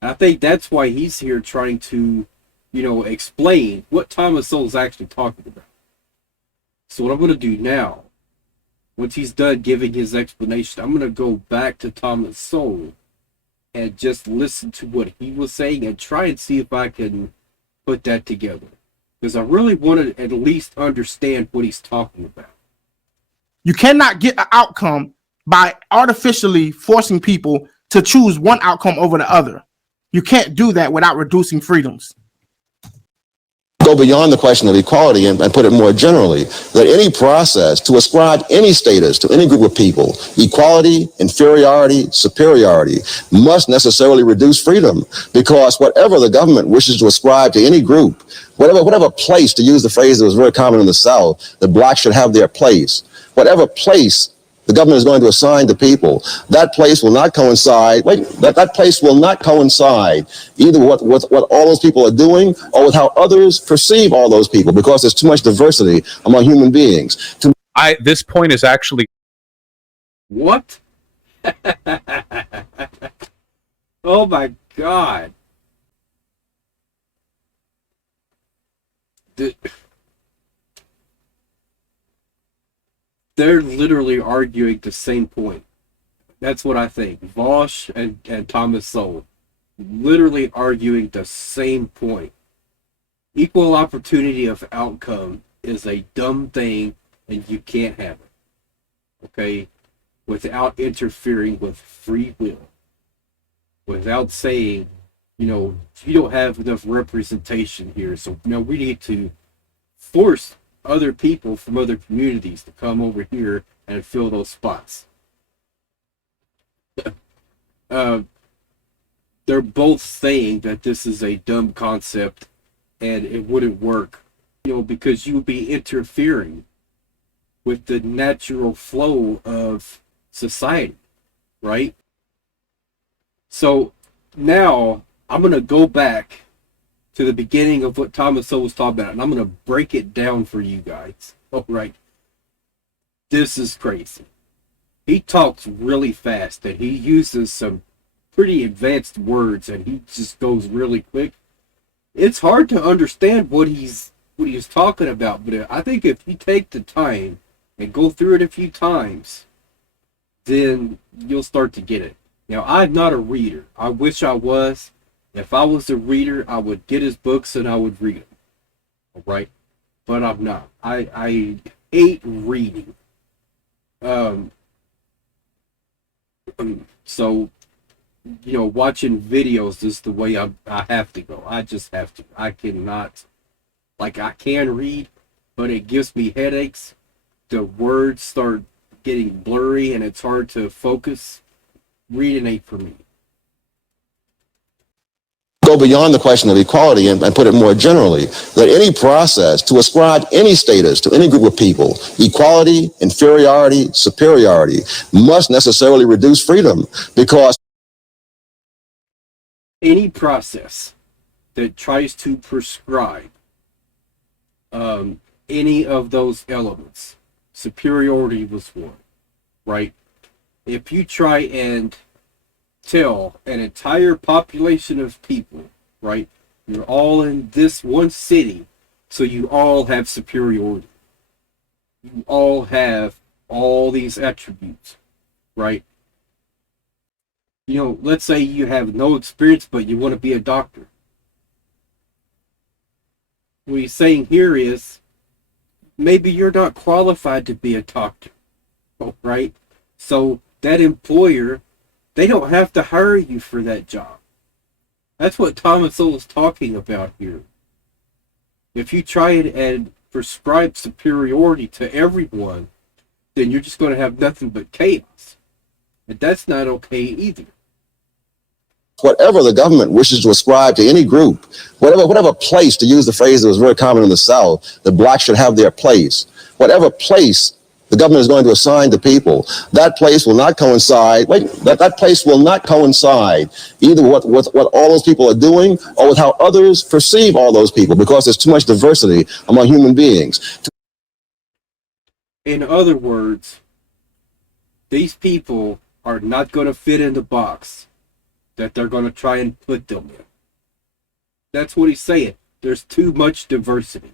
I think that's why he's here trying to, explain what Thomas Sowell is actually talking about. So what I'm going to do now, once he's done giving his explanation, I'm going to go back to Thomas Sowell and just listen to what he was saying and try and see if I can put that together. Because I really want to at least understand what he's talking about. You cannot get an outcome by artificially forcing people to choose one outcome over the other. You can't do that without reducing freedoms. Go beyond the question of equality and put it more generally, that any process to ascribe any status to any group of people, equality, inferiority, superiority, must necessarily reduce freedom, because whatever the government wishes to ascribe to any group, whatever place, to use the phrase that was very common in the South, that blacks should have their place, whatever place the government is going to assign to people, that place will not coincide. That place will not coincide either with what all those people are doing or with how others perceive all those people, because there's too much diversity among human beings. This point is actually what? Oh my God! They're literally arguing the same point. That's what I think. Vosh and Thomas Sowell literally arguing the same point. Equal opportunity of outcome is a dumb thing and you can't have it. Okay? Without interfering with free will. Without saying, you don't have enough representation here, so we need to force other people from other communities to come over here and fill those spots. They're both saying that this is a dumb concept and it wouldn't work. because you would be interfering with the natural flow of society, right? So now I'm going to go back to the beginning of what Thomas Sowell was talking about, and I'm going to break it down for you guys. All right. This is crazy. He talks really fast, and he uses some pretty advanced words, and he just goes really quick. It's hard to understand what he's talking about, but I think if you take the time and go through it a few times, then you'll start to get it. Now, I'm not a reader. I wish I was. If I was a reader, I would get his books and I would read them. All right? But I'm not. I hate reading. So, watching videos is the way I have to go. I just have to. I cannot, I can read, but it gives me headaches. The words start getting blurry and it's hard to focus. Reading ain't for me. Go beyond the question of equality and put it more generally, that any process to ascribe any status to any group of people, equality, inferiority, superiority, must necessarily reduce freedom, because any process that tries to prescribe any of those elements, superiority was one, right? If you try and tell an entire population of people, right, you're all in this one city, so you all have superiority. You all have all these attributes, right? Let's say you have no experience, but you want to be a doctor. What he's saying here is, maybe you're not qualified to be a doctor, right? So that employer, they don't have to hire you for that job. That's what Thomas Sowell is talking about here. If you try and prescribe superiority to everyone, then you're just going to have nothing but chaos. And that's not okay either. whatever the government wishes to ascribe to any group, whatever place, to use the phrase that was very common in the South, that blacks should have their place, whatever place the government is going to assign to people, that place will not coincide, that place will not coincide either with what all those people are doing or with how others perceive all those people, because there's too much diversity among human beings. In other words, these people are not going to fit in the box that they're going to try and put them in. That's what he's saying. There's too much diversity.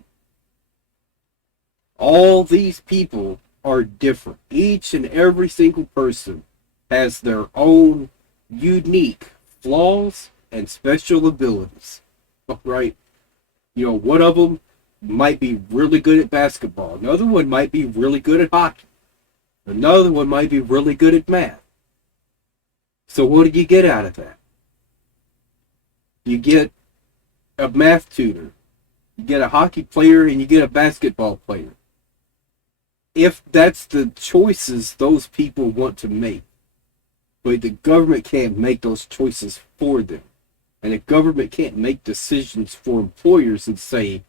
All these people are different. Each and every single person has their own unique flaws and special abilities. Right? You know, one of them might be really good at basketball. Another one might be really good at hockey. Another one might be really good at math. So what do you get out of that? You get a math tutor, you get a hockey player, and you get a basketball player. If that's the choices those people want to make, but the government can't make those choices for them, and the government can't make decisions for employers and say,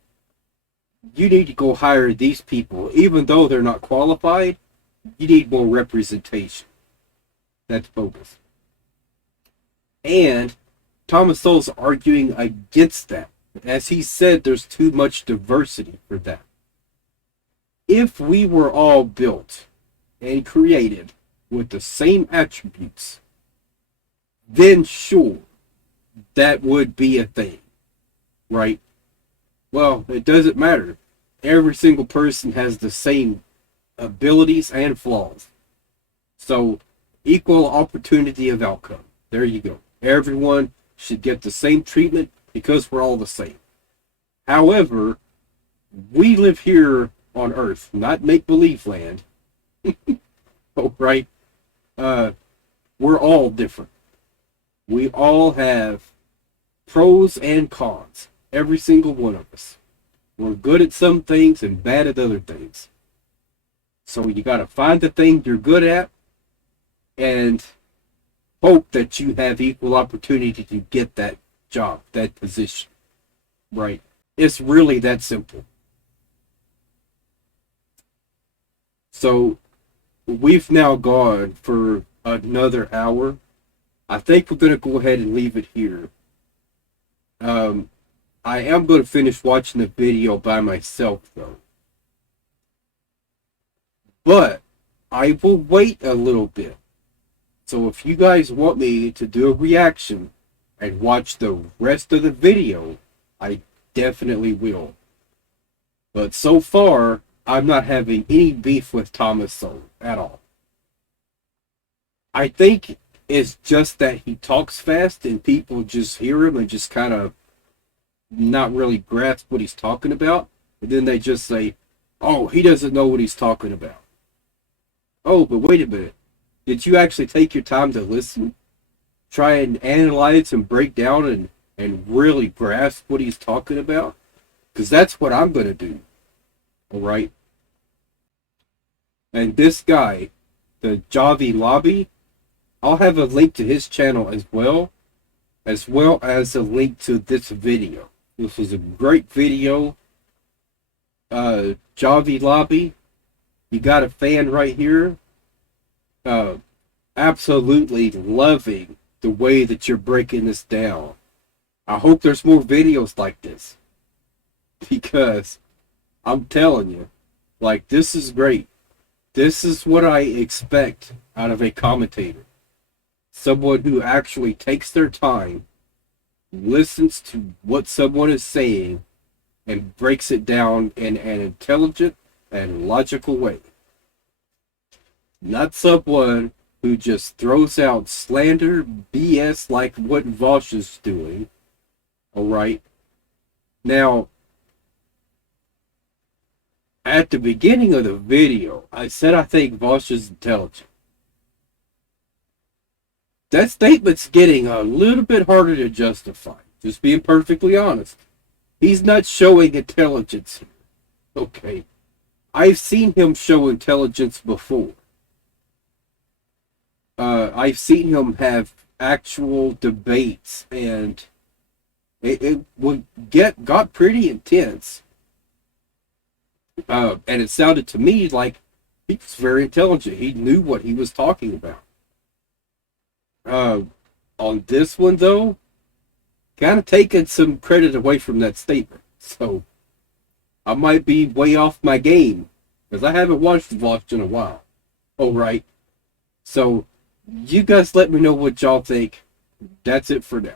you need to go hire these people, even though they're not qualified, you need more representation. That's bogus. And Thomas Sowell's arguing against that. As he said, there's too much diversity for that. If we were all built and created with the same attributes, then sure, that would be a thing, right? Well, it doesn't matter. Every single person has the same abilities and flaws. So, equal opportunity of outcome. There you go. Everyone should get the same treatment because we're all the same. However, we live here on Earth, not make-believe land. Oh, right? We're all different. We all have pros and cons. Every single one of us. We're good at some things and bad at other things. So you got to find the thing you're good at and hope that you have equal opportunity to get that job, that position. Right? It's really that simple. So we've now gone for another hour. I think we're going to go ahead and leave it here. I am going to finish watching the video by myself, though. But I will wait a little bit. So if you guys want me to do a reaction and watch the rest of the video, I definitely will. But so far, I'm not having any beef with Thomas Sowell at all. I think it's just that he talks fast and people just hear him and just kind of not really grasp what he's talking about. And then they just say, oh, he doesn't know what he's talking about. Oh, but wait a minute. Did you actually take your time to listen? Try and analyze and break down and really grasp what he's talking about? Because that's what I'm going to do. Alright? And this guy, the 𝕒𝕒𝕣𝕟, I'll have a link to his channel as well as a link to this video. This was a great video. 𝕒𝕒𝕣𝕟, you got a fan right here. Absolutely loving the way that you're breaking this down. I hope there's more videos like this, because I'm telling you, like, this is great. This is what I expect out of a commentator. Someone who actually takes their time, listens to what someone is saying, and breaks it down in an intelligent and logical way. Not someone who just throws out slander, BS, like what 𝕒𝕥 is doing. Alright? Now, at the beginning of the video, I said I think 𝕒𝕥 is intelligent. That statement's getting a little bit harder to justify. Just being perfectly honest. He's not showing intelligence here. Okay. I've seen him show intelligence before. I've seen him have actual debates, and it got pretty intense. And it sounded to me like he was very intelligent. He knew what he was talking about. On this one, though, kind of taking some credit away from that statement. So, I might be way off my game, because I haven't watched 𝕒𝕥 in a while. Alright. So, you guys let me know what y'all think. That's it for now.